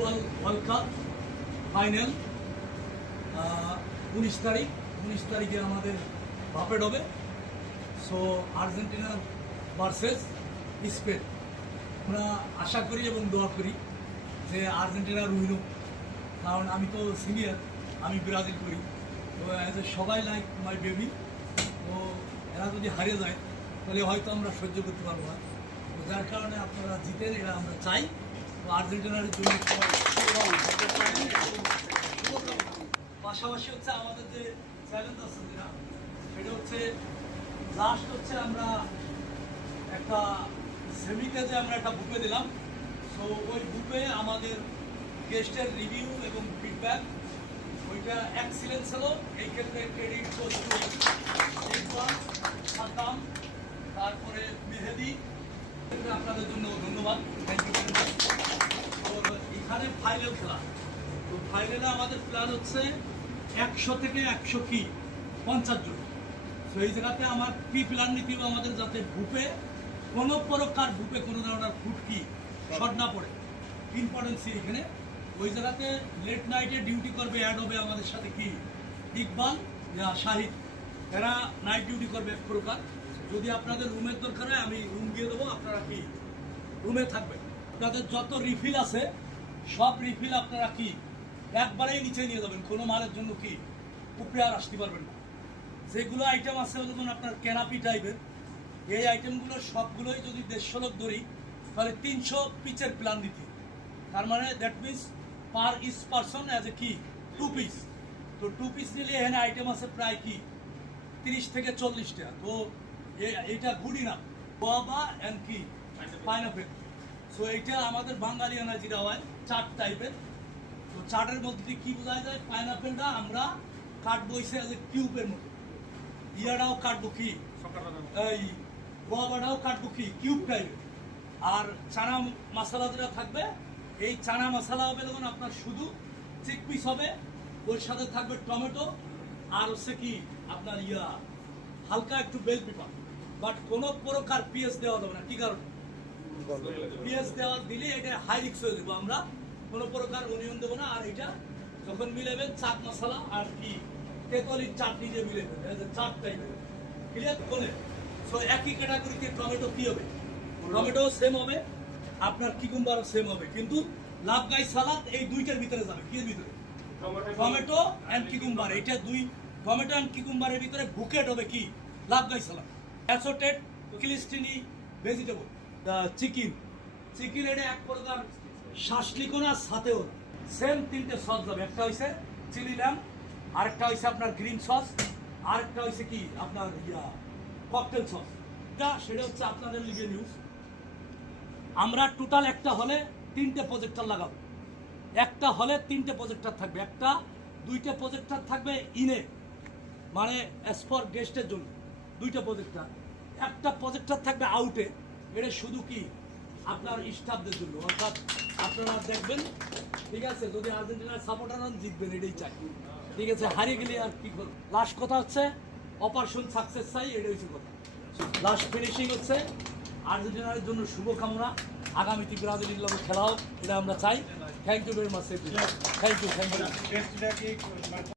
Football world cup final 19 তারিখে আমাদের buffet হবে। So Argentina versus Spain. আমরা আশা করি এবং দোয়া করি যে আর্জেন্টিনার উইন হোক, কারণ আমি তো সিনিয়র, আমি ব্রাজিল করি। তো সবাই লাইক মাই বেবি। তো এরা যদি হারিয়ে যায় তাহলে হয়তো আমরা সহ্য করতে পারবো না। তো যার কারণে আপনারা জিতেন, এটা আমরা চাই। তো আর্জেন্টিনার জন্য পাশাপাশি হচ্ছে আমাদের যে চ্যালেঞ্জ আছে যেটা, সেটা হচ্ছে লাস্ট হচ্ছে আমরা একটা সেমিতে যে আমরা একটা বুকে দিলাম। সো ওই বুকে আমাদের গেস্টের রিভিউ এবং ফিডব্যাক ওইটা এক্সিলেন্স হলো। এই ক্ষেত্রে ক্রেডিট সাদ্দাম, তারপরে মেহেদি, আপনাদের জন্য ধন্যবাদ, থ্যাংক ইউ। তো এখানে ফাইনাল খেলা। তো ফাইনালে আমাদের প্ল্যান হচ্ছে 100 থেকে 150 জন। তো এই জায়গাতে আমার কি প্ল্যান নীতি আমাদের যাতে বুপে কোনো প্রকার বুপে কোনো ধরনের ফুটকি শর্ট না পড়ে, ইম্পর্টেন্সি এখানে। ওই জায়গাতে লেট নাইটে ডিউটি করবে, অ্যাড হবে আমাদের সাথে কি ইকবাল, শাহিদ, এরা নাইট ডিউটি করবে এক প্রকার। যদি আপনাদের রুমের দরকার হয় আমি রুম দিয়ে দেবো, আপনারা কি রুমে থাকবেন। আপনাদের যত রিফিল আছে সব রিফিল আপনারা কি একবারেই নিচে নিয়ে যাবেন, কোনো মালের জন্য কি উপরে আর আসতে পারবেন না। যেগুলো আইটেম আছে যখন আপনার ক্যানাপি টাইপের, এই আইটেমগুলো সবগুলোই যদি 150 লোক ধরি তাহলে 300 পিচের প্ল্যান দিতে। তার মানে that means per each person as a কি 2 পিস। তো 2 পিস নিলে এখানে আইটেম আছে প্রায় কি 30 থেকে 40টা। তো এইটা গুডি না গোয়াবা অ্যান্ড কি পাইনাপেল। সো এইটা আমাদের বাঙালিয়ানা যেটা হয় চাট টাইপের। তো চাটের মধ্যে কি বোঝা যায়, পাইনাপেলটা আমরা কাটবো এসে অ্যাজ এ কিউবের মতো, ইয়াটাও কাটবো কি এই গোয়াবাটাও কাটবো কি কিউব টাইপের। আর চানা মশলা যেটা থাকবে, এই চানা মশলা হবে যখন আপনার শুধু চিকপিস হবে, ওর সাথে থাকবে টমেটো আর হচ্ছে কি আপনার হালকা একটু বেল পেপার। বাট কোনো প্রকার পিএস দেওয়া যাবে না। কি কারণে পিএস দেওয়া দিলে এটা হাই রিক্স হয়ে যাবো। আমরা কোনো প্রকার অনিয়ন দেবো না। আর এটা যখন মিলেবেন চাট মশলা আর কি তেঁতুলির চাটনি যে মিলেবেন চাট টাইপের, ক্লিয়ার বলে। সো একই ক্যাটাগরিতে টমেটো কি হবে, টমেটো সেম হবে, আপনার কিকুম্বারও সেম হবে, কিন্তু লাভ গাই সালাদ এই দুইটার ভিতরে যাবে। কি ভিতরে টমেটো অ্যান্ড কিকুম্বার, এটা দুই টমেটো অ্যান্ড কিকুম্বারের ভিতরে বুকেট হবে কি লাভ গাই সালাদ। অ্যাসোটেড ক্লিস্টিনি ভেজিটেবল চিকেন, চিকেন এটা এক প্রকার শাসলিকো না সাথেও সেম 3টে সস যাবে। একটা হয়েছে চিলি ল্যাম্প, আরেকটা হয়েছে আপনার গ্রিন সস, আরেকটা হয়েছে কি আপনার ককটেল সস। সেটা হচ্ছে আপনাদের লিগে নিউজ। আমরা টোটাল একটা হলে 3টে প্রজেক্টর লাগাবো। একটা হলে 3টে প্রজেক্টর থাকবে, একটা 2টে প্রজেক্টর থাকবে ইনে, মানে অ্যাজ ফর গেস্টের জন্য 2টে প্রজেক্টর। একটা প্রজেক্টর থাকবে আউটে, এটা শুধু কি আপনার স্টাফদের জন্য। অর্থাৎ আপনারা দেখবেন, ঠিক আছে, যদি আর্জেন্টিনার সাপোর্টার হন জিতবেন, এটাই চাই। ঠিক আছে, হারিয়ে গেলে আর কি করবো। লাস্ট কথা হচ্ছে অপারেশন সাকসেস চাই, এটাই হচ্ছে কথা। লাস্ট ফিনিশিং হচ্ছে আর্জেন্টিনার জন্য শুভকামনা। আগামীতে ব্রাজিলের লগে খেলা হোক, এটা আমরা চাই। Thank you very much. Thank you.